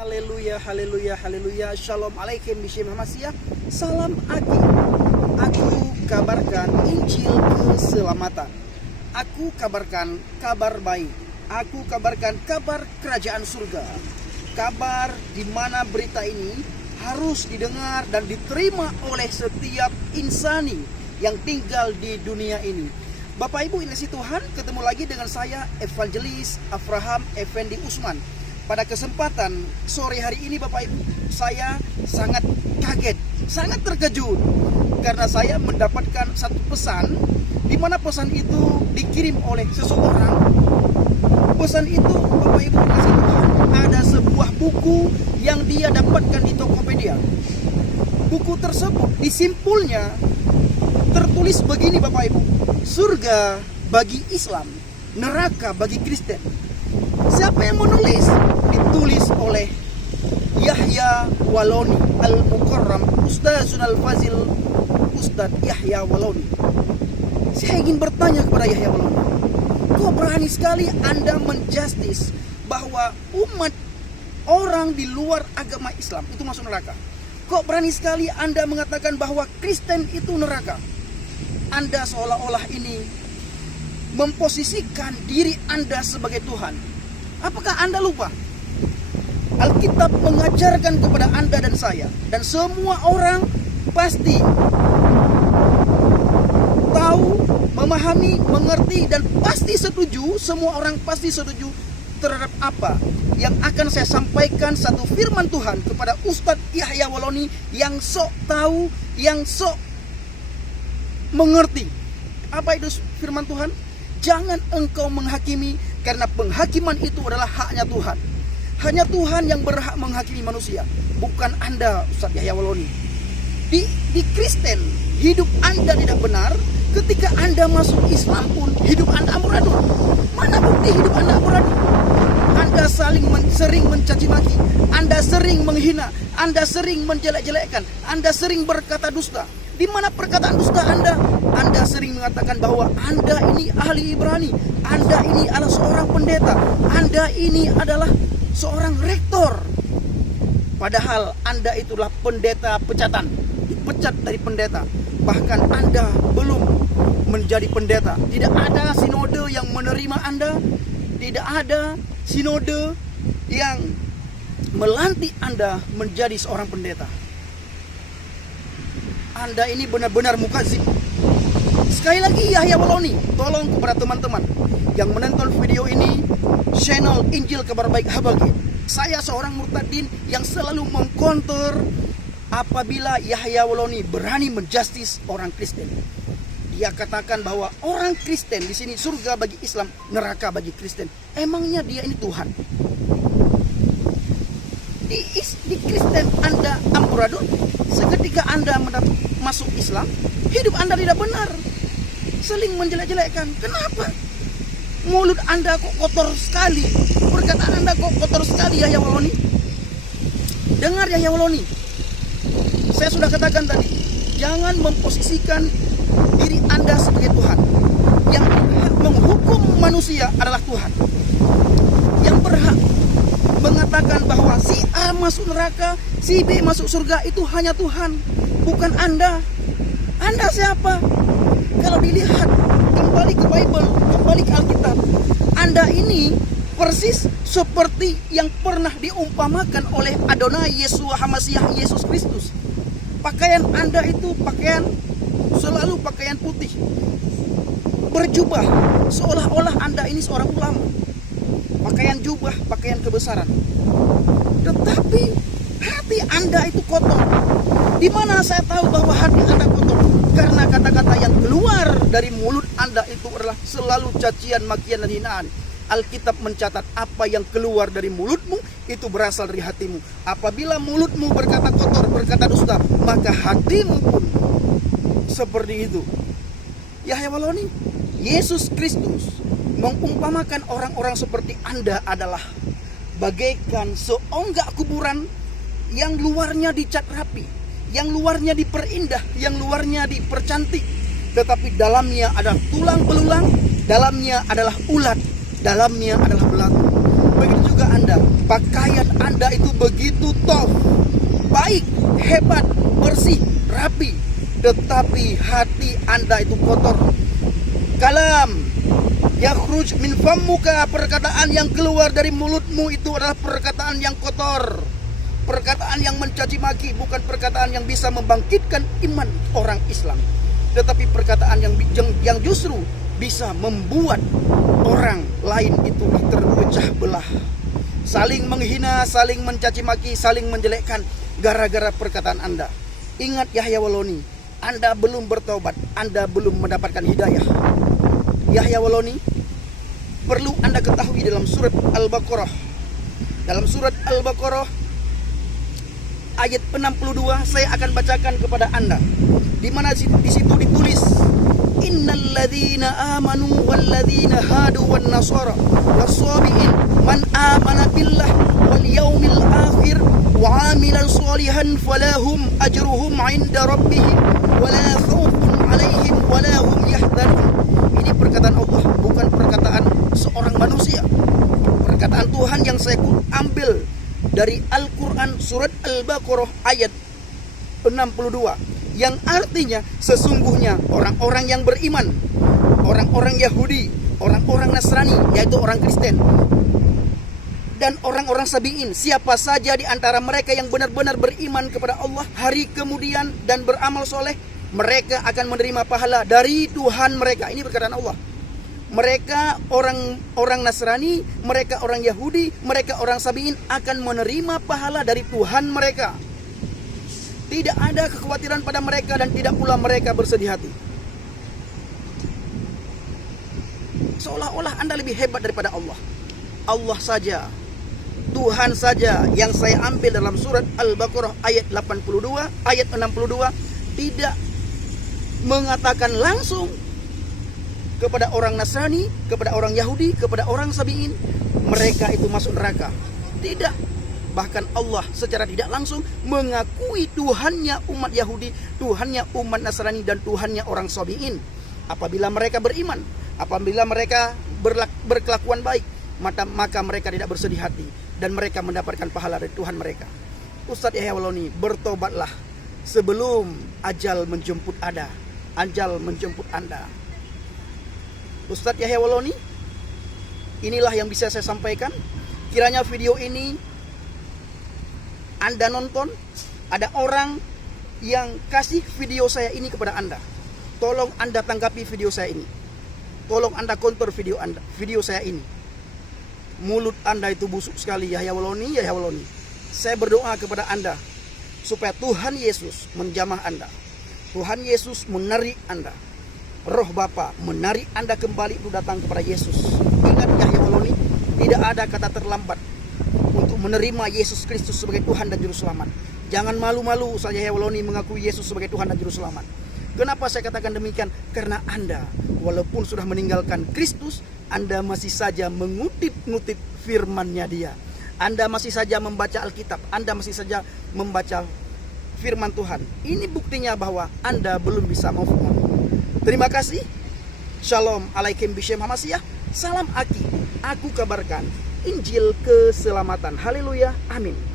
Haleluya, haleluya, haleluya. Shalom alaikum Bismillah Muhammadiyah. Salam Aki. Aku kabarkan Injil keselamatan. Aku kabarkan kabar baik. Aku kabarkan kabar kerajaan surga. Kabar di mana berita ini harus didengar dan diterima oleh setiap insani yang tinggal di dunia ini. Bapak Ibu inasi Tuhan, ketemu lagi dengan saya Evangelis Abraham Effendi Usman. Pada kesempatan sore hari ini Bapak Ibu, saya sangat kaget, sangat terkejut karena saya mendapatkan satu pesan di mana pesan itu dikirim oleh seseorang. Pesan itu Bapak Ibu kasih Tuhan, ada sebuah buku yang dia dapatkan di Tokopedia. Buku tersebut disimpulnya tertulis begini Bapak Ibu: surga bagi Islam, neraka bagi Kristen. Siapa yang menulis? Ditulis oleh Yahya Waloni Al-Mukarram, Ustazun Al-Fazil Ustadz Yahya Waloni. Saya ingin bertanya kepada Yahya Waloni, kok berani sekali Anda menjustis bahwa umat orang di luar agama Islam itu masuk neraka? Kok berani sekali Anda mengatakan bahwa Kristen itu neraka? Anda seolah-olah ini memposisikan diri Anda sebagai Tuhan. Apakah Anda lupa? Alkitab mengajarkan kepada Anda dan saya, dan semua orang pasti tahu, memahami, mengerti, dan pasti setuju. Semua orang pasti setuju terhadap apa yang akan saya sampaikan, satu firman Tuhan kepada Ustadz Yahya Waloni yang sok tahu, yang sok mengerti. Apa itu firman Tuhan? Jangan engkau menghakimi, karena penghakiman itu adalah haknya Tuhan. Hanya Tuhan yang berhak menghakimi manusia, bukan Anda, Ustadz Yahya Waloni. Di Kristen, hidup Anda tidak benar. Ketika Anda masuk Islam pun, hidup Anda amburadul. Mana bukti hidup Anda amburadul? Anda sering mencaci maki, Anda sering menghina, Anda sering menjelek-jelekkan, Anda sering berkata dusta. Di mana perkataan dusta Anda? Anda sering mengatakan bahwa Anda ini ahli Ibrani, Anda ini adalah seorang pendeta, Anda ini adalah seorang rektor. Padahal Anda itulah pendeta pecatan, dipecat dari pendeta. Bahkan Anda belum menjadi pendeta. Tidak ada sinode yang menerima Anda, tidak ada sinode yang melantik Anda menjadi seorang pendeta. Anda ini benar-benar mukadzib. Sekali lagi Yahya Waloni, tolong kepada teman-teman yang menonton video ini, channel Injil Kabar Baik Habagi. Saya seorang murtadin yang selalu mengkonter apabila Yahya Waloni berani menjustis orang Kristen. Dia katakan bahwa orang Kristen di sini surga bagi Islam, neraka bagi Kristen. Emangnya dia ini Tuhan? Di Kristen Anda amburadul. Seketika Anda masuk Islam, hidup Anda tidak benar, seling menjelek-jelekkan. Kenapa? Mulut Anda kok kotor sekali, perkataan Anda kok kotor sekali, Yahya Waloni. Dengar Yahya Waloni, saya sudah katakan tadi, jangan memposisikan diri Anda sebagai Tuhan. Yang berhak menghukum manusia adalah Tuhan. Yang berhak mengatakan bahwa si A masuk neraka, si B masuk surga, itu hanya Tuhan, bukan Anda. Anda siapa? Kalau dilihat kembali ke Bible, kembali ke Alkitab, Anda ini persis seperti yang pernah diumpamakan oleh Adonai Yeshua HaMashiach, Yesus Kristus. Pakaian Anda itu selalu pakaian putih, berjubah, seolah-olah Anda ini seorang ulama. Pakaian jubah, pakaian kebesaran. Tetapi hati Anda itu kotor. Di mana saya tahu bahwa hati Anda kotor? Karena kata-kata yang keluar dari mulut Anda itu adalah selalu cacian, makian, dan hinaan. Alkitab mencatat apa yang keluar dari mulutmu itu berasal dari hatimu. Apabila mulutmu berkata kotor, berkata dusta, maka hatimu pun seperti itu. Yahya Waloni, Yesus Kristus mengumpamakan orang-orang seperti Anda adalah bagaikan seonggak kuburan yang luarnya dicat rapi, yang luarnya diperindah, yang luarnya dipercantik, tetapi dalamnya ada tulang belulang, dalamnya adalah ulat, dalamnya adalah belatung. Begitu juga Anda, pakaian Anda itu begitu top, baik, hebat, bersih, rapi, tetapi hati Anda itu kotor. Kalam yakhruj min fammuka, perkataan yang keluar dari mulutmu itu adalah perkataan yang kotor, perkataan yang mencaci maki, bukan perkataan yang bisa membangkitkan iman orang Islam, tetapi perkataan yang justru bisa membuat orang lain itulah terpecah belah, saling menghina, saling mencaci maki, saling menjelekkan gara-gara perkataan Anda. Ingat Yahya Waloni, Anda belum bertobat, Anda belum mendapatkan hidayah. Yahya Waloni perlu Anda ketahui dalam surat Al-Baqarah. Dalam surat Al-Baqarah ayat 62 saya akan bacakan kepada Anda, di mana di situ ditulis, innalladzina amanu walladzina hadu wan nasara was-sabiin man amana billah wal yaumil akhir wa amilan shalihan falahum ajruhum 'inda rabbihim wala khaufun 'alaihim wala hum yahzanun. Ini perkataan Allah, bukan perkataan seorang manusia. Perkataan Tuhan yang saya ambil dari Al-Quran surat Al-Baqarah ayat 62, yang artinya sesungguhnya orang-orang yang beriman, orang-orang Yahudi, orang-orang Nasrani, yaitu orang Kristen, dan orang-orang Sabi'in, siapa saja di antara mereka yang benar-benar beriman kepada Allah hari kemudian dan beramal soleh, mereka akan menerima pahala dari Tuhan mereka. Ini perkataan Allah. Mereka orang Nasrani, mereka orang Yahudi, mereka orang Sabi'in akan menerima pahala dari Tuhan mereka. Tidak ada kekhawatiran pada mereka dan tidak pula mereka bersedih hati. Seolah-olah Anda lebih hebat daripada Allah. Allah saja, Tuhan saja yang saya ambil dalam surat Al-Baqarah ayat 82, ayat 62 tidak mengatakan langsung kepada orang Nasrani, kepada orang Yahudi, kepada orang Sabi'in mereka itu masuk neraka. Tidak. Bahkan Allah secara tidak langsung mengakui Tuhannya umat Yahudi, Tuhannya umat Nasrani, dan Tuhannya orang Sabi'in. Apabila mereka beriman, apabila mereka berkelakuan baik, maka mereka tidak bersedih hati dan mereka mendapatkan pahala dari Tuhan mereka. Ustadz Yahya Waloni, bertobatlah sebelum ajal menjemput Anda. Ustadz Yahya Waloni, inilah yang bisa saya sampaikan. Kiranya video ini Anda nonton, ada orang yang kasih video saya ini kepada Anda, tolong Anda tanggapi video saya ini, tolong Anda kontor video saya ini. Mulut Anda itu busuk sekali, Yahya Waloni. Saya berdoa kepada Anda supaya Tuhan Yesus menjamah Anda, Tuhan Yesus menarik Anda, Roh Bapa menarik Anda kembali untuk datang kepada Yesus. Ingat Yahya Waloni, tidak ada kata terlambat untuk menerima Yesus Kristus sebagai Tuhan dan Juru Selamat. Jangan malu-malu Ustaz Yahya Waloni mengakui Yesus sebagai Tuhan dan Juru Selamat. Kenapa saya katakan demikian? Karena Anda walaupun sudah meninggalkan Kristus, Anda masih saja mengutip-ngutip firman-Nya Dia. Anda masih saja membaca Alkitab, Anda masih saja membaca firman Tuhan. Ini buktinya bahwa Anda belum bisa move on. Terima kasih. Shalom alaikum bishem hamasiyah. Salam Aki. Aku kabarkan Injil keselamatan. Haleluya. Amin.